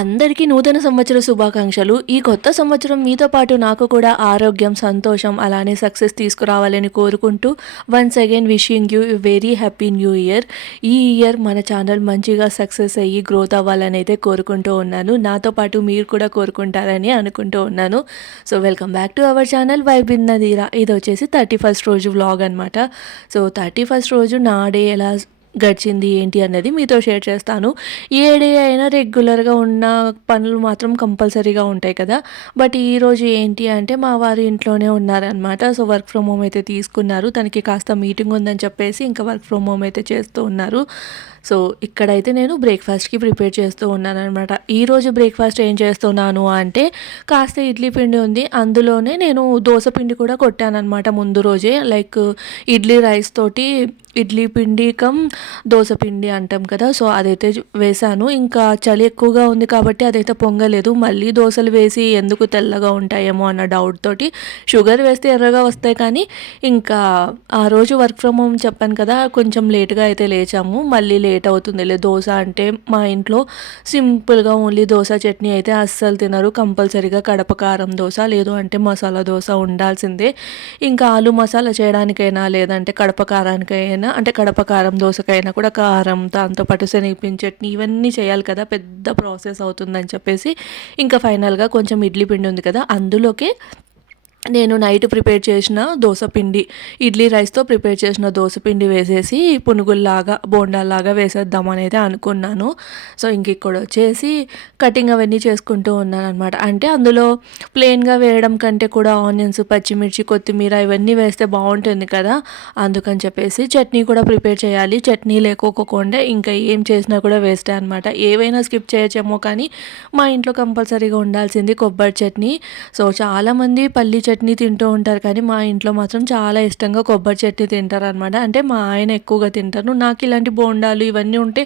అందరికీ నూతన సంవత్సర శుభాకాంక్షలు. ఈ కొత్త సంవత్సరం మీతో పాటు నాకు కూడా ఆరోగ్యం, సంతోషం అలానే సక్సెస్ తీసుకురావాలని కోరుకుంటూ once again wishing you very happy new year. ఈ ఇయర్ మన ఛానల్ మంచిగా సక్సెస్ అయ్యి గ్రోత్ అవ్వాలని అయితే కోరుకుంటూ ఉన్నాను. నాతో పాటు మీరు కూడా కోరుకుంటారని అనుకుంటూ ఉన్నాను. So welcome back to our channel vibe in Nadira. ఇది వచ్చేసి 31st రోజు వ్లాగ్ అనమాట. సో 31st రోజు నా డే ఎలా గడిచింది ఏంటి అన్నది మీతో షేర్ చేస్తాను. ఏ డే అయినా రెగ్యులర్గా ఉన్న పనులు మాత్రం కంపల్సరీగా ఉంటాయి కదా. బట్ ఈరోజు ఏంటి అంటే మా వారు ఇంట్లోనే ఉన్నారనమాట. సో వర్క్ ఫ్రమ్ హోమ్ అయితే తీసుకున్నారు. తనకి కాస్త మీటింగ్ ఉందని చెప్పేసి ఇంకా వర్క్ ఫ్రమ్ హోమ్ అయితే చేస్తూ ఉన్నారు. సో ఇక్కడైతే నేను బ్రేక్ఫాస్ట్కి ప్రిపేర్ చేస్తూ ఉన్నాను అనమాట. ఈరోజు బ్రేక్ఫాస్ట్ ఏం చేస్తున్నాను అంటే కాస్త ఇడ్లీ పిండి ఉంది, అందులోనే నేను దోశ పిండి కూడా కొట్టాను అనమాట ముందు రోజే. లైక్ ఇడ్లీ రైస్ తోటి ఇడ్లీ పిండి కమ్ దోశ పిండి అంటాం కదా, సో అదైతే వేశాను. ఇంకా చలి ఎక్కువగా ఉంది కాబట్టి అదైతే పొంగలేదు. మళ్ళీ దోశలు వేసి ఎందుకు తెల్లగా ఉంటాయేమో అన్న డౌట్ తోటి షుగర్ వేస్తే ఎర్రగా వస్తాయి, కానీ ఇంకా ఆ రోజు వర్క్ ఫ్రమ్ హోమ్ చెప్పాను కదా, కొంచెం లేట్గా అయితే లేచాము. మళ్ళీ లేట్ అవుతుందిలే. దోశ అంటే మా ఇంట్లో సింపుల్గా ఓన్లీ దోశ చట్నీ అయితే అస్సలు తినరు. కంపల్సరీగా కడప కారం దోశ లేదు అంటే మసాలా దోశ ఉండాల్సిందే. ఇంకా ఆలు మసాలా చేయడానికైనా లేదంటే కడప కారానికైనా అంటే కడప కారం దోశకైనా కూడా కారం, దాంతోపాటు శనగపిండి చట్నీ ఇవన్నీ చేయాలి కదా, పెద్ద ప్రాసెస్ అవుతుందని చెప్పేసి ఇంకా ఫైనల్గా కొంచెం ఇడ్లీ పిండి ఉంది కదా, అందులోకే నేను నైట్ ప్రిపేర్ చేసిన దోసపిండి, ఇడ్లీ రైస్తో ప్రిపేర్ చేసిన దోసపిండి వేసేసి పునుగుల్లాగా బోండాల్లాగా వేసేద్దాం అనేది అనుకున్నాను. సో ఇంక ఇక్కడ వచ్చేసి కటింగ్ అవన్నీ చేసుకుంటూ ఉన్నాను అనమాట. అంటే అందులో ప్లెయిన్గా వేయడం కంటే కూడా ఆనియన్స్, పచ్చిమిర్చి, కొత్తిమీర ఇవన్నీ వేస్తే బాగుంటుంది కదా, అందుకని చెప్పేసి చట్నీ కూడా ప్రిపేర్ చేయాలి. చట్నీ లేకోకుండా ఇంకా ఏం చేసినా కూడా వేస్టే అనమాట. ఏవైనా స్కిప్ చేయొచ్చేమో కానీ మా ఇంట్లో కంపల్సరీగా ఉండాల్సింది కొబ్బరి చట్నీ. సో చాలామంది పల్లి చట్నీ తింటూ ఉంటారు, కానీ మా ఇంట్లో మాత్రం చాలా ఇష్టంగా కొబ్బరి చట్నీ తింటారు అనమాట. అంటే మా ఆయన ఎక్కువగా తింటారు. నాకు ఇలాంటి బోండాలు ఇవన్నీ ఉంటే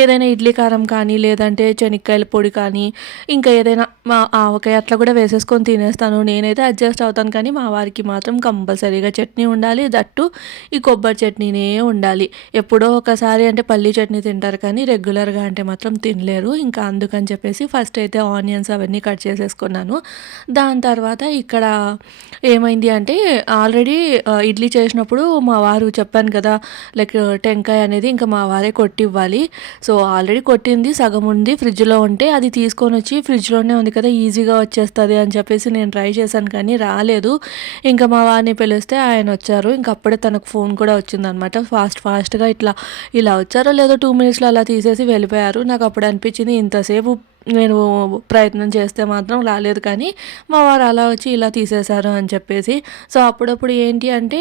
ఏదైనా ఇడ్లీ కారం కానీ లేదంటే శనక్కాయల పొడి కానీ ఇంకా ఏదైనా మా ఆవకాయ అట్లా కూడా వేసేసుకొని తినేస్తాను. నేనైతే అడ్జస్ట్ అవుతాను, కానీ మా వారికి మాత్రం కంపల్సరీగా చట్నీ ఉండాలి. దట్టు ఈ కొబ్బరి చట్నీనే ఉండాలి. ఎప్పుడో ఒకసారి అంటే పల్లి చట్నీ తింటారు, కానీ రెగ్యులర్గా అంటే మాత్రం తినలేరు. ఇంకా అందుకని చెప్పేసి ఫస్ట్ అయితే ఆనియన్స్ అవన్నీ కట్ చేసేసుకున్నాను. దాని తర్వాత ఇక్కడ ఏమైంది అంటే ఆల్రెడీ ఇడ్లీ చేసినప్పుడు మా వారు చెప్పాను కదా, లైక్ టెంకాయ అనేది ఇంకా మా వారే కొట్టి ఇవ్వాలి. సో ఆల్రెడీ కొట్టింది సగం ఉంది ఫ్రిడ్జ్లో ఉంటే, అది తీసుకొని వచ్చి ఫ్రిడ్జ్లోనే ఉంది కదా ఈజీగా వచ్చేస్తుంది అని చెప్పేసి నేను ట్రై చేశాను, కానీ రాలేదు. ఇంకా మా వారిని పిలిస్తే ఆయన వచ్చారు. ఇంకా అప్పుడే తనకు ఫోన్ కూడా వచ్చిందనమాట. ఫాస్ట్గా ఇలా వచ్చారో లేదో 2 మినిట్స్లో అలా తీసేసి వెళ్ళిపోయారు. నాకు అప్పుడు అనిపించింది ఇంతసేపు నేను ప్రయత్నం చేస్తే మాత్రం రాలేదు, కానీ మా వారు అలా వచ్చి ఇలా తీసేశారు అని చెప్పేసి. సో అప్పుడప్పుడు ఏంటి అంటే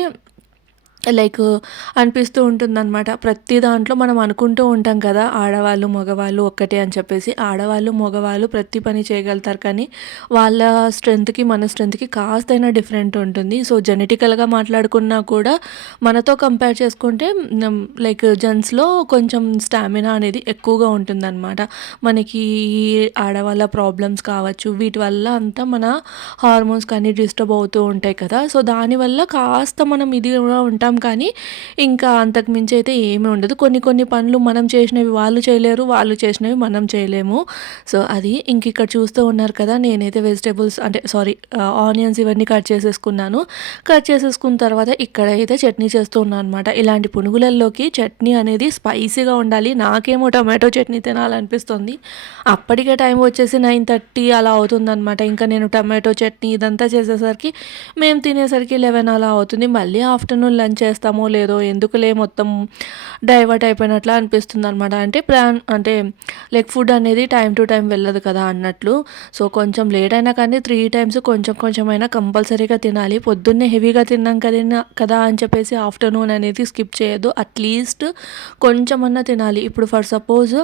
లైక్ అనిపిస్తూ ఉంటుందన్నమాట. ప్రతి దాంట్లో మనం అనుకుంటూ ఉంటాం కదా, ఆడవాళ్ళు మగవాళ్ళు ఒక్కటే అని చెప్పేసి. ఆడవాళ్ళు మగవాళ్ళు ప్రతి పని చేయగలుగుతారు, కానీ వాళ్ళ స్ట్రెంత్కి మన స్ట్రెంత్కి కాస్తైనా డిఫరెంట్ ఉంటుంది. సో జెనెటికల్గా మాట్లాడుకున్నా కూడా మనతో కంపేర్ చేసుకుంటే లైక్ జెంట్స్లో కొంచెం స్టామినా అనేది ఎక్కువగా ఉంటుందన్నమాట. మనకి ఈ ఆడవాళ్ళ ప్రాబ్లమ్స్ కావచ్చు, వీటి వల్ల అంతా మన హార్మోన్స్ కానీ డిస్టర్బ్ అవుతూ ఉంటాయి కదా. సో దానివల్ల కాస్త మనం ఇదిగా ఉంటాం, కానీ ఇంకా అంతకు మించి అయితే ఏమీ ఉండదు. కొన్ని పనులు మనం చేసినవి వాళ్ళు చేయలేరు, వాళ్ళు చేసినవి మనం చేయలేము. సో అది ఇంక ఇక్కడ చూస్తూ ఉన్నారు కదా, నేనైతే వెజిటేబుల్స్ అంటే ఆనియన్స్ ఇవన్నీ కట్ చేసేసుకున్నాను. కట్ చేసేసుకున్న తర్వాత ఇక్కడైతే చట్నీ చేస్తూ ఉన్నాను అనమాట. ఇలాంటి పునుగులలోకి చట్నీ అనేది స్పైసీగా ఉండాలి. నాకేమో టమాటో చట్నీ తినాలనిపిస్తుంది. అప్పటికే టైం వచ్చేసి 9:30 అలా అవుతుందన్నమాట. ఇంకా నేను టమాటో చట్నీ ఇదంతా చేసేసరికి మేము తినేసరికి 11 అలా అవుతుంది. మళ్ళీ ఆఫ్టర్నూన్ లంచ్ చేస్తామో లేదో ఎందుకులే మొత్తం డైవర్ట్ అయిపోయినట్లు అనిపిస్తుంది అనమాట. అంటే లైక్ ఫుడ్ అనేది టైం టు టైం వెళ్ళదు కదా అన్నట్లు. సో కొంచెం లేట్ అయినా కానీ 3 టైమ్స్ కొంచెమైనా కంపల్సరీగా తినాలి. పొద్దున్నే హెవీగా తిన్నాం కదా అని చెప్పేసి ఆఫ్టర్నూన్ అనేది స్కిప్ చేయొద్దు. అట్లీస్ట్ కొంచెమన్నా తినాలి. ఇప్పుడు ఫర్ సపోజ్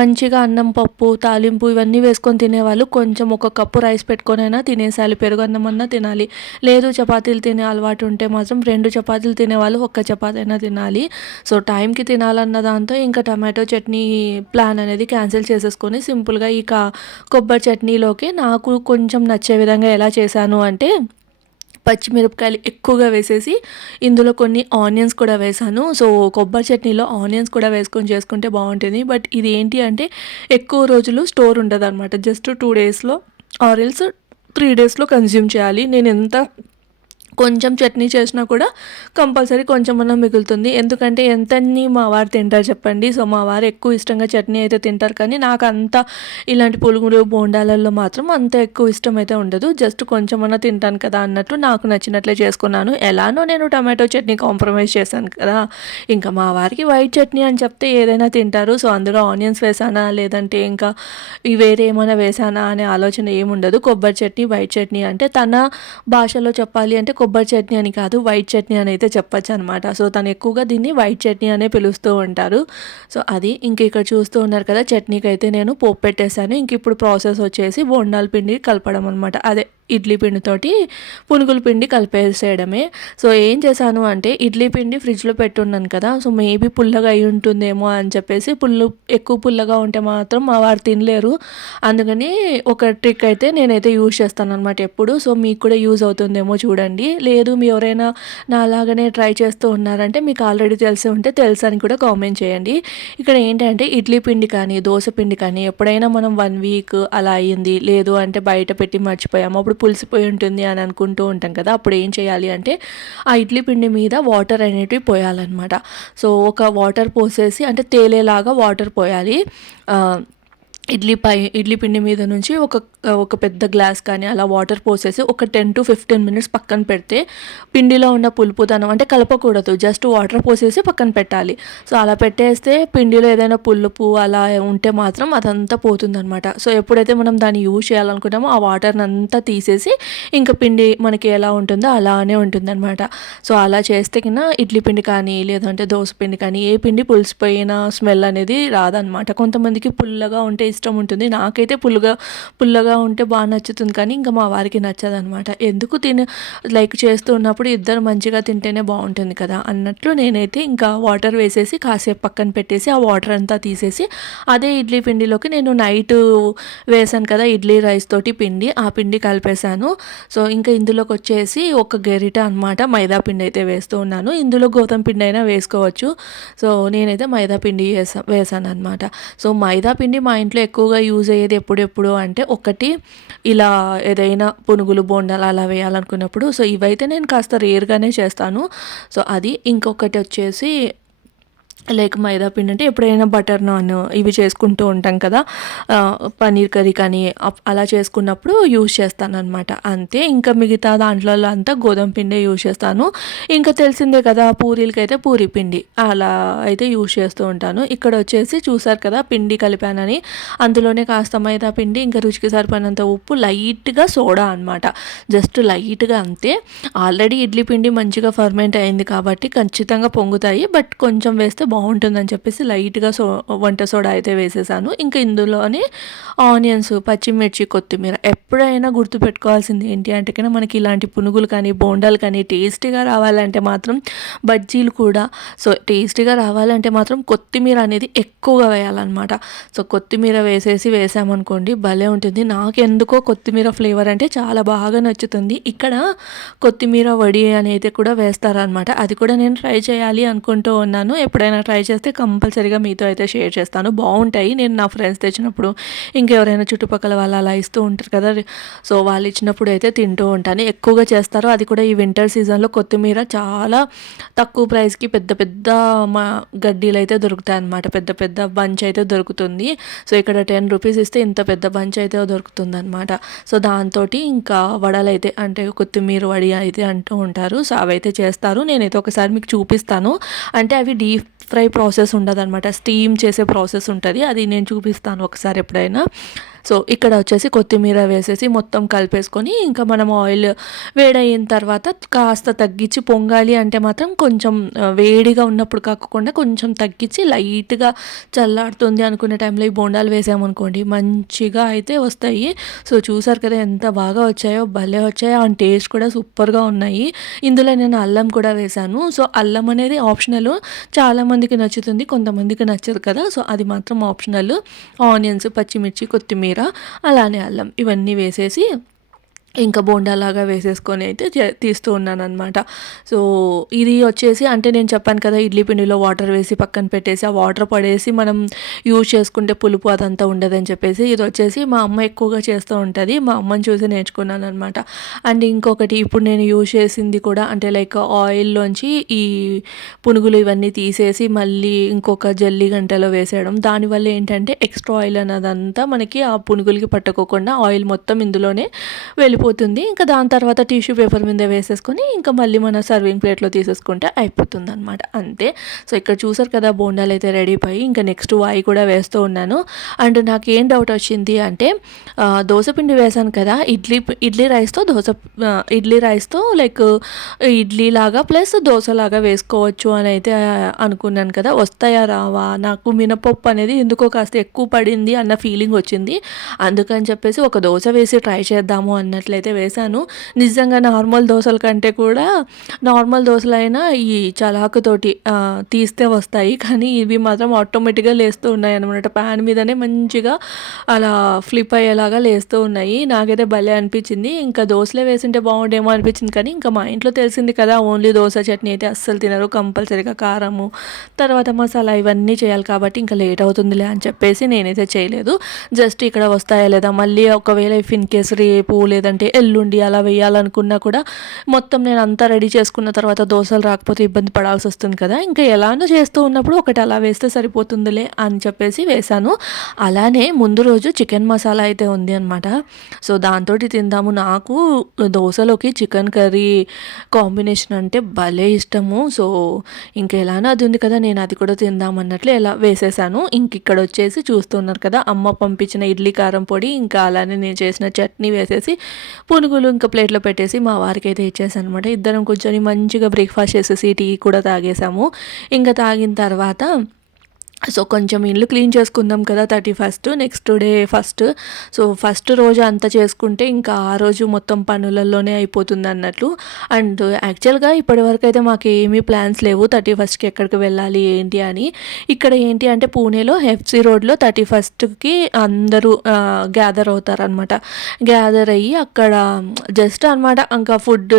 మంచిగా అన్నం, పప్పు, తాలింపు ఇవన్నీ వేసుకొని తినేవాళ్ళు కొంచెం ఒక కప్పు రైస్ పెట్టుకొని అయినా తినేసాలి. పెరుగు అన్నం అన్నా తినాలి. లేదు చపాతీలు తినే అలవాటు ఉంటే మాత్రం 2 చపాతీలు తినేవాళ్ళు ఒక్క చపాతీ అయినా తినాలి. సో టైంకి తినాలన్న దాంతో ఇంకా టమాటో చట్నీ ప్లాన్ అనేది క్యాన్సిల్ చేసేసుకొని సింపుల్గా కొబ్బరి చట్నీలోకి నాకు కొంచెం నచ్చే విధంగా ఎలా చేశాను అంటే పచ్చిమిరపకాయలు ఎక్కువగా వేసేసి ఇందులో కొన్ని ఆనియన్స్ కూడా వేసాను. సో, కొబ్బరి చట్నీలో ఆనియన్స్ కూడా వేసుకొని చేసుకుంటే బావుంటుంది. బట్ ఇది ఏంటి అంటే ఎక్కువ రోజులు స్టోర్ ఉండదనమాట. జస్ట్ 2 డేస్‌లో ఆర్ ఎల్స్ 3 డేస్‌లో కన్జ్యూమ్ చేయాలి. నేనెంత కొంచెం చట్నీ చేసినా కూడా కంపల్సరీ కొంచెమన్నా మిగులుతుంది. ఎందుకంటే ఎంతని మా వారు తింటారు చెప్పండి. సో, మా వారు ఎక్కువ ఇష్టంగా చట్నీ అయితే తింటారు. కానీ నాకంత ఇలాంటి పునుగులు, బోండాలలో మాత్రం అంత ఎక్కువ ఇష్టం అయితే ఉండదు. జస్ట్ కొంచెమన్నా తింటాను కదా అన్నట్టు నాకు నచ్చినట్లే చేసుకున్నాను. ఎలానో నేను టమాటో చట్నీ కాంప్రమైజ్ చేశాను కదా! ఇంకా మా వారికి వైట్ చట్నీ అని చెప్తే ఏదైనా తింటారు. సో, అందులో ఆనియన్స్ వేసానా లేదంటే ఇంకా వేరే ఏమైనా వేసానా అనే ఆలోచన ఏముండదు. కొబ్బరి చట్నీ, వైట్ చట్నీ అంటే తన భాషలో చెప్పాలి అంటే కొబ్బరి చట్నీ అని కాదు, వైట్ చట్నీ అని అయితే చెప్పొచ్చనమాట. సో, తను ఎక్కువగా దీన్ని వైట్ చట్నీ అనే పిలుస్తూ ఉంటారు. సో, అది. ఇంక ఇక్కడ చూస్తూ ఉన్నారు కదా! చట్నీకైతే నేను పోపు పెట్టేసాను. ఇంక ఇప్పుడు ప్రాసెస్ వచ్చేసి బోండాల పిండి కలపడం అనమాట. అదే ఇడ్లీ పిండితోటి పునుగుల పిండి కలిపేసేయడమే. సో, ఏం చేశాను అంటే ఇడ్లీ పిండి ఫ్రిడ్జ్‌లో పెట్టున్నాను కదా! సో, మేబీ పుల్లగా అయ్యి ఉంటుందేమో అని చెప్పేసి ఎక్కువ పుల్లగా ఉంటే మాత్రం మా వారు తినలేరు. అందుకని ఒక ట్రిక్ అయితే నేనైతే యూజ్ చేస్తాననమాట ఎప్పుడు. సో, మీకు కూడా యూజ్ అవుతుందేమో చూడండి. లేదు మీ ఎవరైనా నాలాగానే ట్రై చేస్తూ ఉన్నారంటే మీకు ఆల్రెడీ తెలిసి ఉంటే తెలుసని కూడా కామెంట్ చేయండి. ఇక్కడ ఏంటంటే ఇడ్లీ పిండి కానీ, దోస పిండి కానీ ఎప్పుడైనా మనం 1 వీక్ అలా అయ్యింది. లేదు అంటే బయట పెట్టి మర్చిపోయాము. అప్పుడు పులిసిపోయి ఉంటుంది అని అనుకుంటూ ఉంటాం కదా! అప్పుడు ఏం చేయాలి అంటే ఆ ఇడ్లీ పిండి మీద వాటర్ అనేటివి పోయాలన్నమాట. సో, ఒక వాటర్ పోసేసి అంటే తేలేలాగా వాటర్ పోయాలి. ఆహ్ ఇడ్లీ పిండి మీద నుంచి ఒక పెద్ద గ్లాస్ కానీ అలా వాటర్ పోసేసి ఒక 10-15 మినిట్స్ పక్కన పెడితే పిండిలో ఉన్న పులుపుదనం అంటే కలపకూడదు. జస్ట్ వాటర్ పోసేసి పక్కన పెట్టాలి. సో, అలా పెట్టేస్తే పిండిలో ఏదైనా పులుపు అలా ఉంటే మాత్రం అదంతా పోతుందనమాట. సో, ఎప్పుడైతే మనం దాన్ని యూజ్ చేయాలనుకుంటామో ఆ వాటర్‌నంతా తీసేసి ఇంక పిండి మనకి ఎలా ఉంటుందో అలానే ఉంటుందనమాట. సో, అలా చేస్తే ఇడ్లీ పిండి కానీ లేదంటే దోస పిండి కానీ ఏ పిండి పులిసిపోయిన స్మెల్ అనేది రాదనమాట. కొంతమందికి పుల్లగా ఉంటే ఇష్టం ఉంటుంది. నాకైతే పుల్లగా ఉంటే బాగా నచ్చుతుంది. కానీ ఇంకా మా వారికి నచ్చదనమాట. ఎందుకు లైక్ చేస్తూ ఉన్నప్పుడు ఇద్దరు మంచిగా తింటేనే బావుంటుంది కదా అన్నట్లు నేనైతే ఇంకా వాటర్ వేసేసి కాసేపు పక్కన పెట్టేసి ఆ వాటర్ అంతా తీసేసి అదే ఇడ్లీ పిండిలోకి నేను నైటు వేశాను కదా ఇడ్లీ రైస్ తోటి పిండి, ఆ పిండి కలిపేశాను. సో, ఇంకా ఇందులోకొచ్చేసి ఒక గరిటె అనమాట మైదా పిండి అయితే వేస్తూ ఉన్నాను. ఇందులో గోధుమ పిండి అయినా వేసుకోవచ్చు. సో, నేనైతే మైదా పిండి వేశాననమాట. సో, మైదా పిండి మా ఇంట్లో ఎక్కువగా యూజ్ అయ్యేది ఎప్పుడెప్పుడు అంటే ఒకటి ఇలా ఏదైనా పునుగులు, బోండాలు అలా వేయాలనుకున్నప్పుడు. సో, ఇవైతే నేను కాస్త రేర్‌గానే చేస్తాను. సో, అది. ఇంకొకటి వచ్చేసి లైక్ మైదా పిండి అంటే ఎప్పుడైనా బటర్ నాన్ ఇవి చేసుకుంటూ ఉంటాం కదా! పన్నీర్ కర్రీ కానీ అలా చేసుకున్నప్పుడు యూజ్ చేస్తాననమాట. అంతే. ఇంకా మిగతా దాంట్లలో అంతా గోధుమ పిండే యూజ్ చేస్తాను. ఇంకా తెలిసిందే కదా! పూరీలకైతే పూరీ పిండి అలా అయితే యూజ్ చేస్తూ ఉంటాను. ఇక్కడ వచ్చేసి చూసారు కదా! పిండి కలిపానని. అందులోనే కాస్త మైదా పిండి, ఇంకా రుచికి సరిపడినంత ఉప్పు, లైట్‌గా సోడా అనమాట. జస్ట్ లైట్‌గా అంతే. ఆల్రెడీ ఇడ్లీ పిండి మంచిగా ఫర్మెంట్ అయింది కాబట్టి ఖచ్చితంగా పొంగుతాయి. బట్ కొంచెం వేస్తే బావుంటుందని చెప్పేసి లైట్‌గా వంట సోడా అయితే వేసేసాను. ఇంకా ఇందులోనే ఆనియన్స్, పచ్చిమిర్చి, కొత్తిమీర ఎప్పుడైనా గుర్తుపెట్టుకోవాల్సింది ఏంటి అంటే మనకి ఇలాంటి పునుగులు కానీ, బోండాలు కానీ టేస్టీగా రావాలంటే మాత్రం బజ్జీలు కూడా సో, టేస్టీగా రావాలంటే మాత్రం కొత్తిమీర అనేది ఎక్కువగా వేయాలన్నమాట. సో, కొత్తిమీర వేసామనుకోండి భలే ఉంటుంది. నాకెందుకో కొత్తిమీర ఫ్లేవర్ అంటే చాలా బాగా నచ్చుతుంది. ఇక్కడ కొత్తిమీర వడి అనేది కూడా వేస్తారనమాట. అది కూడా నేను ట్రై చేయాలి అనుకుంటూ ఉన్నాను. ఎప్పుడైనా ట్రై చేస్తే కంపల్సరీగా మీతో అయితే షేర్ చేస్తాను. బావుంటాయి. నేను నా ఫ్రెండ్స్ తెచ్చినప్పుడు, ఇంకెవరైనా చుట్టుపక్కల వాళ్ళు అలా ఇస్తూ ఉంటారు కదా! సో, వాళ్ళు ఇచ్చినప్పుడు అయితే తింటూ ఉంటాను. ఎక్కువగా చేస్తారు. అది కూడా ఈ వింటర్ సీజన్‌లో కొత్తిమీర చాలా తక్కువ ప్రైస్‌కి పెద్ద పెద్ద మా గడ్డీలైతే దొరుకుతాయన్నమాట. పెద్ద పెద్ద బంచ్ అయితే దొరుకుతుంది. సో, ఇక్కడ 10 రూపీస్ ఇస్తే ఇంత పెద్ద బంచ్ అయితే దొరుకుతుందన్నమాట. సో, దాంతోటి ఇంకా వడలైతే అంటే కొత్తిమీర వడి అయితే అంటూ ఉంటారు. సో, అవైతే చేస్తారు. నేనైతే ఒకసారి మీకు చూపిస్తాను. అంటే అవి డీప్ ఫ్రై ప్రాసెస్ ఉండదనమాట. స్టీమ్ చేసే ప్రాసెస్ ఉంటది. అది నేను చూపిస్తాను ఒకసారి ఎప్పుడైనా. సో, ఇక్కడ వచ్చేసి కొత్తిమీర వేసేసి మొత్తం కలిపేసుకొని ఇంకా మనం ఆయిల్ వేడయిన తర్వాత కాస్త తగ్గించి పొంగాలి అంటే మాత్రం కొంచెం వేడిగా ఉన్నప్పుడు కాకుండా కొంచెం తగ్గించి లైట్‌గా చల్లారుతుంది అనుకునే టైంలో ఈ బోండాలు వేసామనుకోండి మంచిగా అయితే వస్తాయి. సో, చూసారు కదా ఎంత బాగా వచ్చాయో, భలే వచ్చాయో అండ్ టేస్ట్ కూడా సూపర్‌గా ఉన్నాయి. ఇందులో నేను అల్లం కూడా వేశాను. సో, అల్లం అనేది ఆప్షనల్. చాలామందికి నచ్చుతుంది. కొంతమందికి నచ్చదు కదా! సో, అది మాత్రం ఆప్షనల్. ఆనియన్స్, పచ్చిమిర్చి, కొత్తిమీర అలానే అల్లం ఇవన్నీ వేసేసి ఇంకా బోండాలాగా వేసేసుకొని అయితే తీస్తూ ఉన్నాననమాట. సో, ఇది వచ్చేసి అంటే నేను చెప్పాను కదా! ఇడ్లీ పిండిలో వాటర్ వేసి పక్కన పెట్టేసి, ఆ వాటర్ పడేసి మనం యూజ్ చేసుకుంటే పులుపు అదంతా ఉండదని చెప్పేసి, ఇదొచ్చేసి మా అమ్మ ఎక్కువగా చేస్తూ ఉంటది. మా అమ్మని చూసి నేర్చుకున్నాననమాట. అండ్ ఇంకొకటి ఇప్పుడు నేను యూజ్ చేసింది కూడా అంటే లైక్ ఆయిల్‌లోంచి ఈ పునుగులు ఇవన్నీ తీసేసి మళ్ళీ ఇంకొక జల్లి గంటలో వేసేయడం. దానివల్ల ఏంటంటే ఎక్స్‌ట్రా ఆయిల్ అన్నదంతా మనకి ఆ పునుగులకి పట్టుకోకుండా ఆయిల్ మొత్తం ఇందులోనే వెళ్ళిపోతుంది. ఇంకా దాని తర్వాత టిష్యూ పేపర్ మీద వేసేసుకొని ఇంకా మళ్ళీ మన సర్వింగ్ ప్లేట్‌లో తీసేసుకుంటే అయిపోతుందనమాట. అంతే. సో, ఇక్కడ చూసారు కదా! బోండాలైతే రెడీ అయిపోయి ఇంకా నెక్స్ట్ వాయి కూడా వేస్తూ ఉన్నాను. అండ్ నాకేం డౌట్ వచ్చింది అంటే దోస పిండి వేశాను కదా! ఇడ్లీ రైస్‌తో లైక్ ఇడ్లీలాగా ప్లస్ దోసలాగా వేసుకోవచ్చు అని అయితే అనుకున్నాను కదా! వస్తాయా రావా? నాకు మినపప్పు అనేది ఎందుకో కాస్త ఎక్కువ పడింది అన్న ఫీలింగ్ వచ్చింది. అందుకని చెప్పేసి ఒక దోస వేసి ట్రై చేద్దాము అన్నట్లయితే వేశాను. నిజంగా నార్మల్ దోసల కంటే కూడా నార్మల్ దోసలైనా ఈ చలాకుతోటి తీస్తే వస్తాయి. కానీ ఇవి మాత్రం ఆటోమేటిక్‌గా లేస్తూ ఉన్నాయన్నమాట. ప్యాన్ మీదనే మంచిగా అలా ఫ్లిప్ అయ్యేలాగా లేస్తూ ఉన్నాయి. నాకైతే భలే అనిపించింది. ఇంకా దోసలే వేసుంటే బాగుండేమో అనిపించింది. కానీ ఇంకా మా ఇంట్లో తెలిసింది కదా! ఓన్లీ దోస చట్నీ అయితే అస్సలు తినరు. కంపల్సరీగా కారము, తర్వాత మసాలా ఇవన్నీ చేయాలి కాబట్టి ఇంకా లేట్ అవుతుందిలే అని చెప్పేసి నేనైతే చేయలేదు. జస్ట్ ఇక్కడ వస్తాయా లేదా మళ్ళీ ఒకవేళ ఇఫ్ ఇన్ కేస్ రేపు లేదంటే ఎల్లుండి అలా వేయాలనుకున్నా కూడా మొత్తం నేను అంతా రెడీ చేసుకున్న తర్వాత దోసలు రాకపోతే ఇబ్బంది పడాల్సి వస్తుంది కదా! ఇంకా ఎలానో చేస్తూ ఉన్నప్పుడు ఒకటి అలా వేస్తే సరిపోతుందిలే అని చెప్పేసి వేశాను. అలానే ముందు రోజు చికెన్ మసాలా అయితే ఉంది అనమాట. సో, దాంతోటి తిందాము. నాకు దోసలోకి చికెన్ కర్రీ కాంబినేషన్ అంటే భలే ఇష్టము. సో, ఇంక ఎలానో అది ఉంది కదా! నేను అది కూడా తిందాం అన్నట్లు ఎలా వేసేసాను. ఇంక ఇక్కడ వచ్చేసి చూస్తున్నారు కదా! అమ్మ పంపించిన ఇడ్లీ కారం పొడి ఇంకా అలానే నేను చేసిన చట్నీ వేసేసి పునుగులు ఇంకా ప్లేట్‌లో పెట్టేసి మా వారికైతే ఇచ్చేసాననమాట. ఇద్దరం కూర్చొని మంచిగా బ్రేక్‌ఫాస్ట్ చేసేసి టీ కూడా తాగేసాము. ఇంక తాగిన తర్వాత సో, కొంచెం ఇల్లు క్లీన్ చేసుకుందాం కదా! 31 next day first. So, first రోజు అంతా చేసుకుంటే ఇంకా ఆ రోజు మొత్తం పనులలోనే అయిపోతుందన్నట్లు. అండ్ యాక్చువల్‌గా ఇప్పటివరకైతే మాకేమీ ప్లాన్స్ లేవు 31కి ఎక్కడికి వెళ్ళాలి ఏంటి అని. ఇక్కడ ఏంటి అంటే పూణేలో ఎఫ్‌సీ రోడ్‌లో 31కి అందరూ గ్యాదర్ అవుతారనమాట. గ్యాదర్ అయ్యి అక్కడ జస్ట్ అనమాట ఇంకా ఫుడ్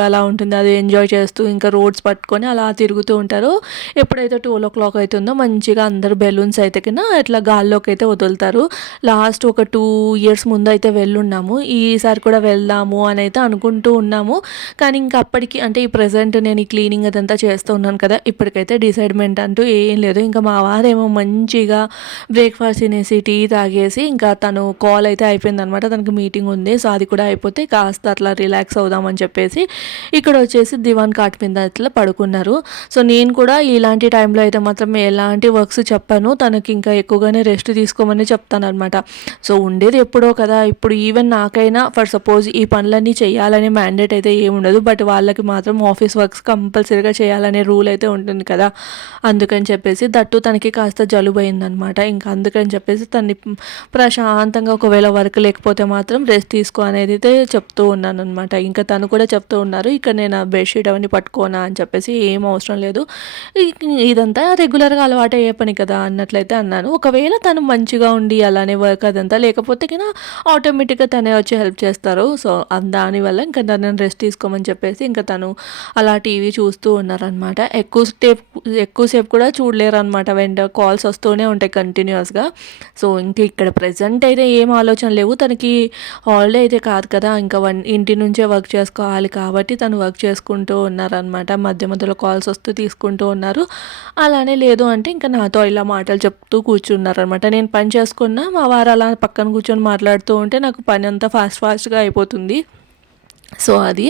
అలా ఉంటుంది. అది ఎంజాయ్ చేస్తూ ఇంకా రోడ్స్ పట్టుకొని అలా తిరుగుతూ ఉంటారు. ఎప్పుడైతే 12:00 అవుతుందో మంచిగా అందరూ బెలూన్స్ అయితే కినా ఇట్లా గాల్లోకి అయితే వదులుతారు. లాస్ట్ ఒక 2 ఇయర్స్ ముందు అయితే వెళ్ళున్నాము. ఈసారి కూడా వెళ్దాము అని అయితే అనుకుంటూ ఉన్నాము. కానీ ఇంకా అప్పటికి అంటే ఈ ప్రెజెంట్ నేను ఈ క్లీనింగ్ అదంతా చేస్తూ ఉన్నాను కదా! ఇప్పటికైతే డిసైడ్‌మెంట్ అంటూ ఏం లేదు. ఇంకా మా వారేమో మంచిగా బ్రేక్‌ఫాస్ట్ తినేసి టీ తాగేసి ఇంకా తను కాల్ అయితే అయిపోయిందనమాట. తనకి మీటింగ్ ఉంది. సో, అది కూడా అయిపోతే కాస్త అట్లా రిలాక్స్ అవుదామని చెప్పేసి ఇక్కడ వచ్చేసి దివాన్ కాట్ మీద అట్లా పడుకున్నారు. సో, నేను కూడా ఇలాంటి టైంలో అయితే మాత్రం ఎలాంటి వర్క్స్ చెప్పను. తనకి ఇంకా ఎక్కువగానే రెస్ట్ తీసుకోమని చెప్తాననమాట. సో, ఉండేది ఎప్పుడో కదా! ఇప్పుడు ఈవెన్ నాకైనా ఫర్ సపోజ్ ఈ పనులన్నీ చేయాలనే మ్యాండేట్ అయితే ఏముండదు. బట్ వాళ్ళకి మాత్రం ఆఫీస్ వర్క్స్ కంపల్సరీగా చేయాలనే రూల్ అయితే ఉంటుంది కదా! అందుకని చెప్పేసి దట్టు తనకి కాస్త జలుబయిందనమాట. ఇంకా అందుకని చెప్పేసి తనని ప్రశాంతంగా ఒకవేళ వర్క్ లేకపోతే మాత్రం రెస్ట్ తీసుకో అనేది అయితే చెప్తూ ఉన్నాననమాట. ఇంకా తను కూడా చెప్తూ ఉన్నారు. ఇక్కడ నేను బెడ్‌షీట్ అవన్నీ పట్టుకోనా అని చెప్పేసి ఏం అవసరం లేదు. ఇదంతా రెగ్యులర్‌గా అలవాటయ్యే పని కదా అన్నట్లయితే అన్నాను. ఒకవేళ తను మంచిగా ఉండి అలానే వర్క్ అదంతా లేకపోతే గిన ఆటోమేటిక్‌గా తనే వచ్చి హెల్ప్ చేస్తారు. సో, దానివల్ల ఇంకా తనని రెస్ట్ తీసుకోమని చెప్పేసి ఇంకా తను అలా టీవీ చూస్తూ ఉన్నారనమాట. ఎక్కువసేపు కూడా చూడలేరనమాట. వెంట కాల్స్ వస్తూనే ఉంటాయి కంటిన్యూయస్‌గా. సో, ఇంక ఇక్కడ ప్రెజెంట్ అయితే ఏం ఆలోచన లేవు. తనకి హాలిడే అయితే కాదు కదా! ఇంకా ఇంటి నుంచే వర్క్ చేసుకోవాలి కాబట్టి తను వర్క్ చేసుకుంటూ ఉన్నారనమాట. మధ్య మధ్యలో కాల్స్ వస్తూ తీసుకుంటూ ఉన్నారు. అలానే లేదు అంటే ఇంకా నాతో ఇలా మాటలు చెప్తూ కూర్చున్నారనమాట. నేను పని చేసుకున్నా మా వారు అలా పక్కన కూర్చొని మాట్లాడుతూ ఉంటే నాకు పని అంతా ఫాస్ట్‌గా అయిపోతుంది. సో, అది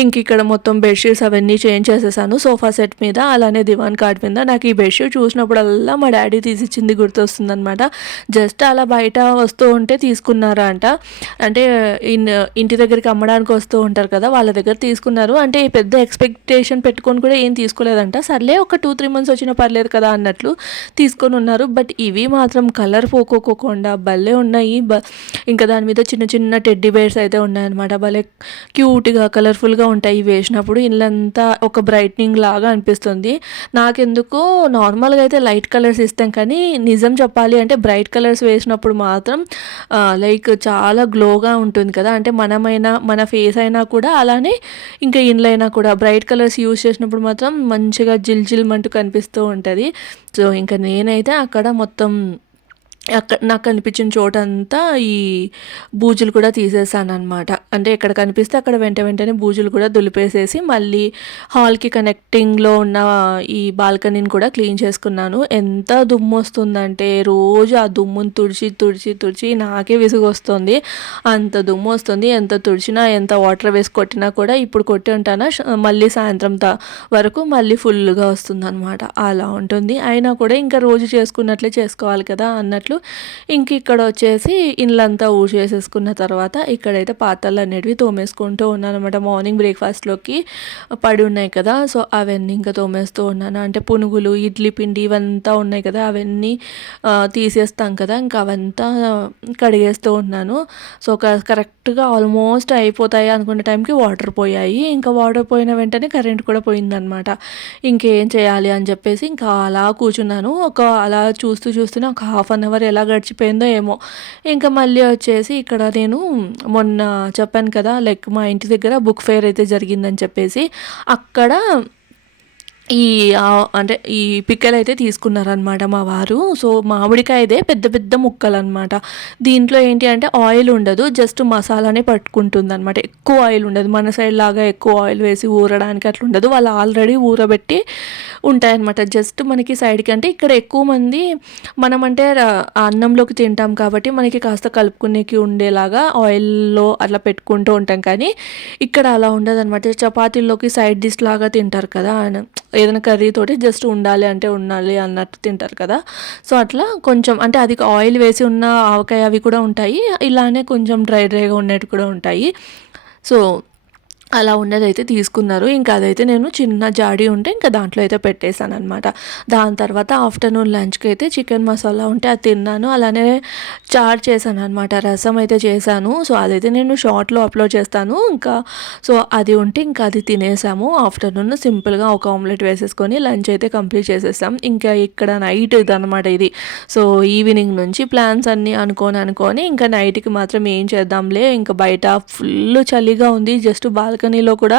ఇంకిక్కడ మొత్తం బెడ్‌షీట్స్ అవన్నీ చేంజ్ చేసేసాను సోఫా సెట్ మీద. అలానే దివాన్ కాట్ మీద. నాకు ఈ బెడ్‌షీట్ చూసినప్పుడల్లా మా డ్యాడీ తీసిచ్చింది గుర్తొస్తుందనమాట. జస్ట్ అలా బయట వస్తూ ఉంటే తీసుకున్నారా అంట. అంటే ఇంటి దగ్గరికి అమ్మడానికి వస్తూ ఉంటారు కదా! వాళ్ళ దగ్గర తీసుకున్నారు. అంటే పెద్ద ఎక్స్‌పెక్టేషన్ పెట్టుకొని కూడా ఏం తీసుకోలేదంట. సర్లే ఒక 2, 3 మంత్స్ వచ్చినా పర్లేదు కదా అన్నట్లు తీసుకొనున్నారు. బట్ ఇవి మాత్రం కలర్ పోకోకుండా భలే ఉన్నాయి. ఇంకా దాని మీద చిన్న చిన్న టెడ్డీ బేర్స్ అయితే ఉన్నాయన్నమాట. భలే క్యూట్‌గా, కలర్‌ఫుల్‌గా ఉంటాయి ఇవి వేసినప్పుడు. ఇల్లంతా ఒక బ్రైట్నింగ్ లాగా అనిపిస్తుంది. నాకెందుకో నార్మల్‌గా అయితే లైట్ కలర్స్ ఇస్తాం కానీ, నిజం చెప్పాలి అంటే బ్రైట్ కలర్స్ వేసినప్పుడు మాత్రం లైక్ చాలా గ్లోగా ఉంటుంది కదా! అంటే మనమైనా, మన ఫేస్ అయినా కూడా అలానే ఇంకా ఇండ్లైనా కూడా బ్రైట్ కలర్స్ యూజ్ చేసినప్పుడు మాత్రం మంచిగా జిల్ కనిపిస్తూ ఉంటది. సో, ఇంక నేనైతే అక్కడ మొత్తం నాకు కనిపించిన చోటంతా ఈ బూజులు కూడా తీసేసాననమాట. అంటే ఎక్కడ కనిపిస్తే అక్కడ వెంటనే బూజులు కూడా దులిపేసేసి, మళ్ళీ హాల్‌కి కనెక్టింగ్‌లో ఉన్న ఈ బాల్కనీని కూడా క్లీన్ చేసుకున్నాను. ఎంత దుమ్మొస్తుందంటే, రోజు ఆ దుమ్ముని తుడిచి నాకే విసుగొస్తుంది. అంత దుమ్మొస్తుంది. ఎంత తుడిచినా, ఎంత వాటర్ వేసి కొట్టినా కూడా ఇప్పుడు కొట్టి ఉంటానా మళ్ళీ సాయంత్రం వరకు మళ్ళీ ఫుల్‌గా వస్తుందనమాట. అలా ఉంటుంది. అయినా కూడా ఇంకా రోజు చేసుకున్నట్లే చేసుకోవాలి కదా అన్నట్లు ఇంక ఇక్కడ వచ్చేసి ఇల్లంతా ఊడ్చేసేసుకున్న తర్వాత ఇక్కడైతే పాత్రలు అనేటివి తోమేసుకుంటూ ఉన్నానన్నమాట. మార్నింగ్ బ్రేక్‌ఫాస్ట్‌లోకి పడి ఉన్నాయి కదా! సో, అవన్నీ ఇంకా తోమేస్తూ ఉన్నాను. అంటే పునుగులు, ఇడ్లీ పిండి ఇవంతా ఉన్నాయి కదా! అవన్నీ తీసేస్తాం కదా! ఇంకా అవంతా కడిగేస్తూ ఉన్నాను. సో, కరెక్ట్‌గా ఆల్మోస్ట్ అయిపోతాయి అనుకున్న టైంకి వాటర్ పోయాయి. ఇంకా వాటర్ పోయిన వెంటనే కరెంట్ కూడా పోయిందనమాట. ఇంకేం చేయాలి అని చెప్పేసి ఇంకా అలా కూర్చున్నాను. అలా చూస్తూనే ఒక హాఫ్ అన్ అవర్ ఎలా గడిచిపోయిందో ఏమో. ఇంకా మళ్ళీ వచ్చేసి ఇక్కడ నేను మొన్న చెప్పాను కదా! లైక్ మా ఇంటి దగ్గర బుక్ ఫెయిర్ అయితే జరిగిందని చెప్పేసి, అక్కడ ఈ అంటే ఈ పిక్కలైతే తీసుకున్నారనమాట మా వారు. సో, మామిడికాయదే పెద్ద పెద్ద ముక్కలనమాట. దీంట్లో ఏంటి అంటే ఆయిల్ ఉండదు. జస్ట్ మసాలానే పట్టుకుంటుందనమాట. ఎక్కువ ఆయిల్ ఉండదు. మన సైడ్ లాగా ఎక్కువ ఆయిల్ వేసి ఊరడానికి అట్లా ఉండదు. వాళ్ళు ఆల్రెడీ ఊరబెట్టి ఉంటాయన్నమాట. జస్ట్ మనకి సైడ్‌కి అంటే ఇక్కడ ఎక్కువ మంది మనమంటే అన్నంలోకి తింటాం కాబట్టి మనకి కాస్త కలుపుకునేకి ఉండేలాగా ఆయిల్‌లో అట్లా పెట్టుకుంటూ ఉంటాం. కానీ ఇక్కడ అలా ఉండదనమాట. చపాతీల్లోకి సైడ్ డిష్ లాగా తింటారు కదా! ఏదైనా కర్రీ తోటి జస్ట్ ఉండాలి అంటే ఉండాలి అన్నట్టు తింటారు కదా! సో, అట్లా కొంచెం అంటే అది ఆయిల్ వేసి ఉన్న ఆవకాయ అవి కూడా ఉంటాయి. ఇలానే కొంచెం డ్రైగా ఉన్నట్టు కూడా ఉంటాయి. సో, అలా ఉన్నదైతే తీసుకున్నారు. ఇంకా అదైతే నేను చిన్న జాడీ ఉంటే ఇంకా దాంట్లో అయితే పెట్టేసాననమాట. దాని తర్వాత ఆఫ్టర్‌నూన్ లంచ్‌కి అయితే చికెన్ మసాలా ఉంటే అది తిన్నాను. అలానే చారు చేశాననమాట. రసం అయితే చేశాను. సో, అదైతే నేను షార్ట్‌లో అప్‌లోడ్ చేస్తాను. ఇంకా సో, అది ఉంటే ఇంకా అది తినేసాము. ఆఫ్టర్‌నూన్ సింపుల్‌గా ఒక ఆమ్లెట్ వేసేసుకొని లంచ్ అయితే కంప్లీట్ చేసేసాం. ఇంకా ఇక్కడ నైట్ ఇదనమాట ఇది. సో, ఈవినింగ్ నుంచి ప్లాన్స్ అన్నీ అనుకోని ఇంకా నైట్‌కి మాత్రం ఏం చేద్దాంలే ఇంకా బయట ఫుల్ చలిగా ఉంది. జస్ట్ బాల్కనీలో కూడా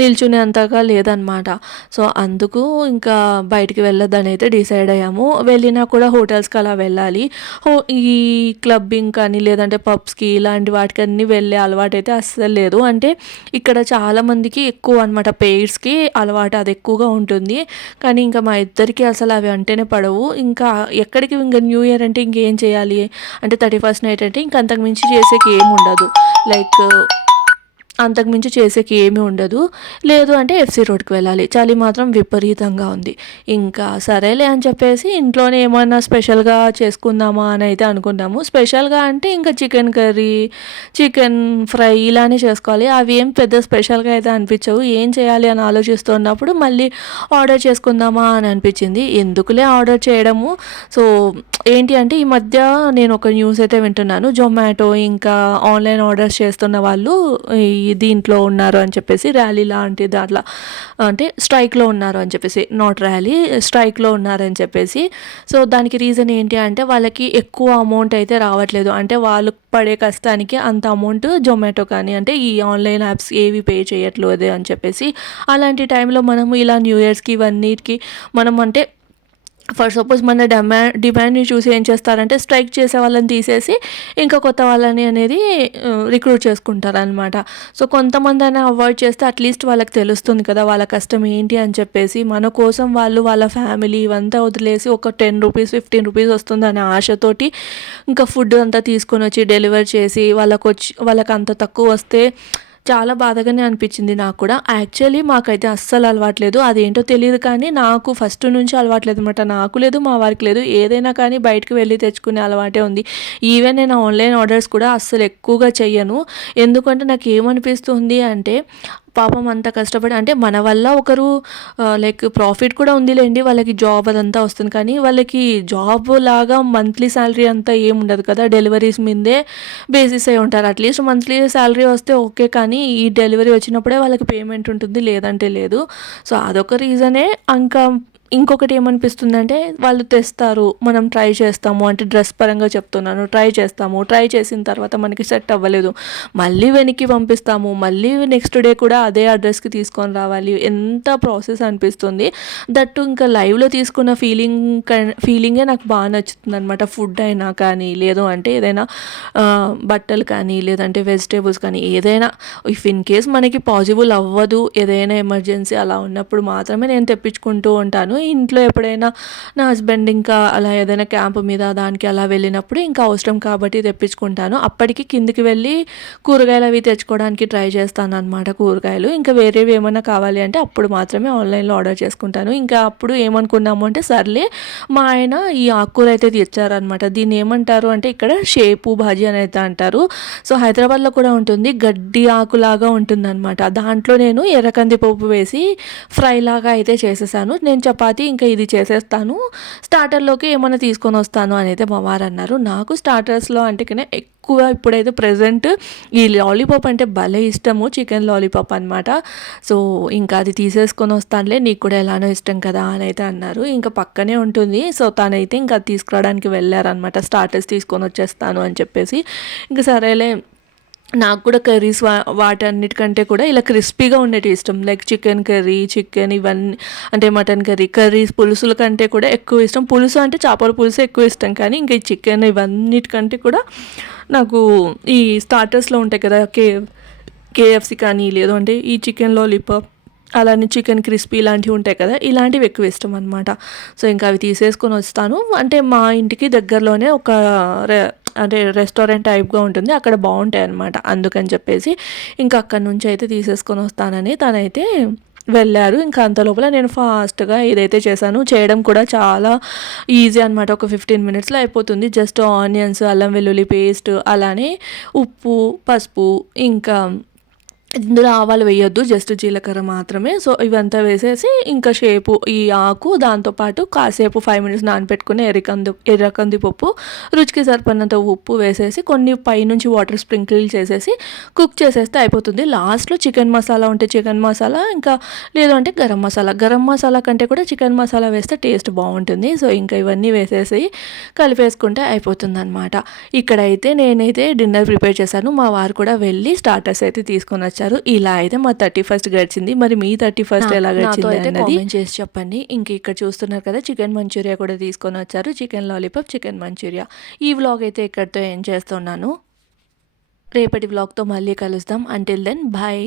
నిల్చునే అంతగా లేదనమాట. సో, అందుకు ఇంకా బయటికి వెళ్ళొద్దని అయితే డిసైడ్ అయ్యాము. వెళ్ళినా కూడా హోటల్స్‌కి అలా వెళ్ళాలి. ఈ క్లబ్బింగ్ కానీ లేదంటే పబ్స్‌కి ఇలాంటి వాటికన్నీ వెళ్ళే అలవాటైతే అస్సలు లేదు. అంటే ఇక్కడ చాలామందికి ఎక్కువ అనమాట పెయిర్స్‌కి అలవాటు అది ఎక్కువగా ఉంటుంది. కానీ ఇంకా మా ఇద్దరికీ అసలు అవి అంటేనే పడవు. ఇంకా ఎక్కడికి ఇంక న్యూ ఇయర్ అంటే ఇంకేం చేయాలి అంటే 31st నైట్ అంటే ఇంక అంతకు మించి చేసేకి ఏముండదు. లైక్ అంతకుమించి చేసేకి ఏమీ ఉండదు. లేదు అంటే ఎఫ్‌సీ రోడ్‌కి వెళ్ళాలి. చలి మాత్రం విపరీతంగా ఉంది. ఇంకా సరేలే అని చెప్పేసి ఇంట్లోనే ఏమన్నా స్పెషల్‌గా చేసుకుందామా అని అయితే అనుకున్నాము. స్పెషల్‌గా అంటే ఇంకా చికెన్ కర్రీ, చికెన్ ఫ్రై ఇలానే చేసుకోవాలి. అవి ఏం పెద్ద స్పెషల్‌గా అయితే అనిపించవు. ఏం చేయాలి అని ఆలోచిస్తున్నప్పుడు మళ్ళీ ఆర్డర్ చేసుకుందామా అని అనిపించింది. ఎందుకులే ఆర్డర్ చేయడము. సో, ఏంటి అంటే ఈ మధ్య నేను ఒక న్యూస్ అయితే వింటున్నాను. జొమాటో ఇంకా ఆన్‌లైన్ ఆర్డర్స్ చేస్తున్న వాళ్ళు దీంట్లో ఉన్నారు అని చెప్పేసి ర్యాలీ లాంటిది అట్లా అంటే స్ట్రైక్‌లో ఉన్నారు అని చెప్పేసి నాట్ ర్యాలీ స్ట్రైక్‌లో ఉన్నారని చెప్పేసి. సో, దానికి రీజన్ ఏంటి అంటే వాళ్ళకి ఎక్కువ అమౌంట్ అయితే రావట్లేదు. అంటే వాళ్ళు పడే కష్టానికి అంత అమౌంట్ జొమాటో కానీ అంటే ఈ ఆన్‌లైన్ యాప్స్ ఏవి పే చేయట్లేదు అని చెప్పేసి. అలాంటి టైంలో మనము ఇలా న్యూ ఇయర్స్‌కి ఇవన్నిటికి మనం అంటే ఫర్ సపోజ్ మన డిమాండ్‌ని చూసి ఏం చేస్తారంటే స్ట్రైక్ చేసే వాళ్ళని తీసేసి ఇంకా కొత్త వాళ్ళని అనేది రిక్రూట్ చేసుకుంటారనమాట. సో, కొంతమందైనా అవాయిడ్ చేస్తే అట్‌లీస్ట్ వాళ్ళకి తెలుస్తుంది కదా! వాళ్ళ కష్టం ఏంటి అని చెప్పేసి. మన కోసం వాళ్ళు వాళ్ళ ఫ్యామిలీ ఇవంతా వదిలేసి ఒక రూ. 10, రూ. 15 వస్తుందనే ఆశతోటి ఇంకా ఫుడ్ అంతా తీసుకొనొచ్చి డెలివర్ చేసి వాళ్ళకంత తక్కువొస్తే చాలా బాధగానే అనిపించింది నాకు కూడా. యాక్చువల్లీ మాకైతే అస్సలు అలవాట్లేదు. అదేంటో తెలీదు కానీ నాకు ఫస్ట్ నుంచి అలవాట్లేదనమాట. నాకు లేదు, మా వారికి లేదు. ఏదైనా కానీ బయటకి వెళ్ళి తెచ్చుకునే అలవాటే ఉంది. ఈవెన్ నేను ఆన్‌లైన్ ఆర్డర్స్ కూడా అస్సలు ఎక్కువగా చెయ్యను. ఎందుకంటే నాకేమనిపిస్తుంది అంటే పాపం అంత కష్టపడి అంటే మన వల్ల ఒకరు లైక్ ప్రాఫిట్ కూడా ఉందిలేండి, వాళ్ళకి జాబ్ అదంతా వస్తుంది. కానీ వాళ్ళకి జాబ్ లాగా మంత్లీ శాలరీ అంతా ఏముండదు కదా, డెలివరీస్ మీదే బేసిస్ అయి ఉంటారు. అట్లీస్ట్ మంత్లీ శాలరీ వస్తే ఓకే, కానీ ఈ డెలివరీ వచ్చినప్పుడే వాళ్ళకి పేమెంట్ ఉంటుంది, లేదంటే లేదు. సో అదొక రీజనే. ఇంకా ఇంకొకటి ఏమనిపిస్తుందంటే, వాళ్ళు తెస్తారు, మనం ట్రై చేస్తాము, అంటే డ్రెస్ పరంగా చెప్తున్నాను, ట్రై చేస్తాము, ట్రై చేసిన తర్వాత మనకి సెట్ అవ్వలేదు, మళ్ళీ వెనక్కి పంపిస్తాము, మళ్ళీ నెక్స్ట్ డే కూడా అదే అడ్రస్కి తీసుకొని రావాలి, ఎంత ప్రాసెస్ అనిపిస్తుంది. దట్టు ఇంకా లైవ్లో తీసుకున్న ఫీలింగే నాకు బాగా నచ్చుతుంది అనమాట. ఫుడ్ అయినా కానీ, లేదు అంటే ఏదైనా బట్టలు కానీ, లేదంటే వెజిటేబుల్స్ కానీ, ఏదైనా ఇఫ్ ఇన్ కేస్ మనకి పాసిబుల్ అవ్వదు, ఏదైనా ఎమర్జెన్సీ అలా ఉన్నప్పుడు మాత్రమే నేను తెప్పించుకుంటూ ఉంటాను. ఇంట్లో ఎప్పుడైనా నా హస్బెండ్ ఇంకా అలా ఏదైనా క్యాంప్ మీద దానికి అలా వెళ్ళినప్పుడు ఇంకా అవసరం కాబట్టి తెప్పించుకుంటాను. అప్పటికి కిందికి వెళ్ళి కూరగాయలు అవి తెచ్చుకోవడానికి ట్రై చేస్తాను అనమాట. కూరగాయలు ఇంకా వేరేవి ఏమైనా కావాలి అంటే అప్పుడు మాత్రమే ఆన్లైన్లో ఆర్డర్ చేసుకుంటాను. ఇంకా అప్పుడు ఏమనుకున్నాము అంటే, సర్లే మా ఆయన ఈ ఆకుకూర అయితే తెచ్చారనమాట. దీన్ని ఏమంటారు అంటే ఇక్కడ షేపు భాజీ అని అయితే అంటారు. సో హైదరాబాద్లో కూడా ఉంటుంది, గడ్డి ఆకులాగా ఉంటుందన్నమాట. దాంట్లో నేను ఎర్రకంది పప్పు వేసి ఫ్రై లాగా అయితే చేసేసాను. నేను చపాతీ ఇంకా ఇది చేసేస్తాను, స్టార్టర్లోకి ఏమైనా తీసుకొని వస్తాను అని అయితే మా వారు అన్నారు. నాకు స్టార్టర్స్లో అంటే కన్నా ఎక్కువ ఇప్పుడైతే ప్రజెంట్ ఈ లాలీపాప్ అంటే భలే ఇష్టము, చికెన్ లాలీపాప్ అనమాట. సో ఇంకా అది తీసేసుకొని వస్తానులే, నీకు కూడా ఎలానో ఇష్టం కదా అని అయితే అన్నారు. ఇంకా పక్కనే ఉంటుంది. సో తనైతే ఇంకా అది తీసుకురావడానికి వెళ్ళారనమాట, స్టార్టర్స్ తీసుకొని వచ్చేస్తాను అని చెప్పేసి. ఇంకా సరేలే, నాకు కూడా కర్రీస్ వాటన్నిటికంటే కూడా ఇలా క్రిస్పీగా ఉండేటివి ఇష్టం. లైక్ చికెన్ కర్రీ, చికెన్ ఇవన్నీ అంటే మటన్ కర్రీ, కర్రీస్ పులుసుల కంటే కూడా ఎక్కువ ఇష్టం. పులుసు అంటే చేపల పులుసు ఎక్కువ ఇష్టం, కానీ ఇంకా ఈ చికెన్ ఇవన్నిటికంటే కూడా నాకు ఈ స్టార్టర్స్లో ఉంటాయి కదా, కేఎఫ్సి కానీ, లేదు అంటే ఈ చికెన్ లాలీపాప్, అలానే చికెన్ క్రిస్పీ ఇలాంటివి ఉంటాయి కదా, ఇలాంటివి ఎక్కువ ఇష్టం అనమాట. సో ఇంకా అవి తీసేసుకొని వస్తాను. అంటే మా ఇంటికి దగ్గరలోనే ఒక అంటే రెస్టారెంట్ టైప్గా ఉంటుంది, అక్కడ బాగుంటాయి అనమాట. అందుకని చెప్పేసి ఇంకా అక్కడి నుంచి అయితే తీసేసుకొని వస్తానని తనైతే వెళ్ళారు. ఇంకా అంత లోపల నేను ఫాస్ట్గా ఇదైతే చేశాను. చేయడం కూడా చాలా ఈజీ అనమాట, ఒక 15 మినిట్స్లో అయిపోతుంది. జస్ట్ ఆనియన్స్, అల్లం వెల్లుల్లి పేస్ట్, అలానే ఉప్పు, పసుపు, ఇంకా ఇందులో ఆవాలు వేయొద్దు, జస్ట్ జీలకర్ర మాత్రమే. సో ఇవంతా వేసేసి ఇంకా షేపు ఈ ఆకు, దాంతోపాటు కాసేపు 5 మినిట్స్ నానపెట్టుకుని ఎర్రకంది పప్పు, రుచికి సరిపడినంత ఉప్పు వేసేసి కొన్ని పైనుంచి వాటర్ స్ప్రింకిల్ చేసేసి కుక్ చేసేస్తే అయిపోతుంది. లాస్ట్లో చికెన్ మసాలా ఉంటే చికెన్ మసాలా, ఇంకా లేదు అంటే గరం మసాలా కంటే కూడా చికెన్ మసాలా వేస్తే టేస్ట్ బాగుంటుంది. సో ఇంకా ఇవన్నీ వేసేసి కలిపేసుకుంటే అయిపోతుంది అనమాట. ఇక్కడైతే నేనైతే డిన్నర్ ప్రిపేర్ చేశాను, మా వారు కూడా వెళ్ళి స్టార్టర్స్ అయితే తీసుకొని వచ్చారు. ఇలా అయితే మా 31st గడిచింది. మరి మీ 31st ఎలా గడిచింది అన్నది కామెంట్ చేసి చెప్పండి. ఇంక ఇక్కడ చూస్తున్నారు కదా, చికెన్ మంచూరియా కూడా తీసుకొని వచ్చారు, చికెన్ లాలీపాప్, చికెన్ మంచూరియా. ఈ వ్లాగ్ అయితే ఇక్కడితో ఏం చేస్తున్నాను. రేపటి వ్లాగ్తో మళ్ళీ కలుస్తాం. Until then bye.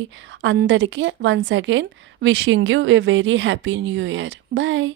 అందరికీ once again wishing you a very happy new year. Bye.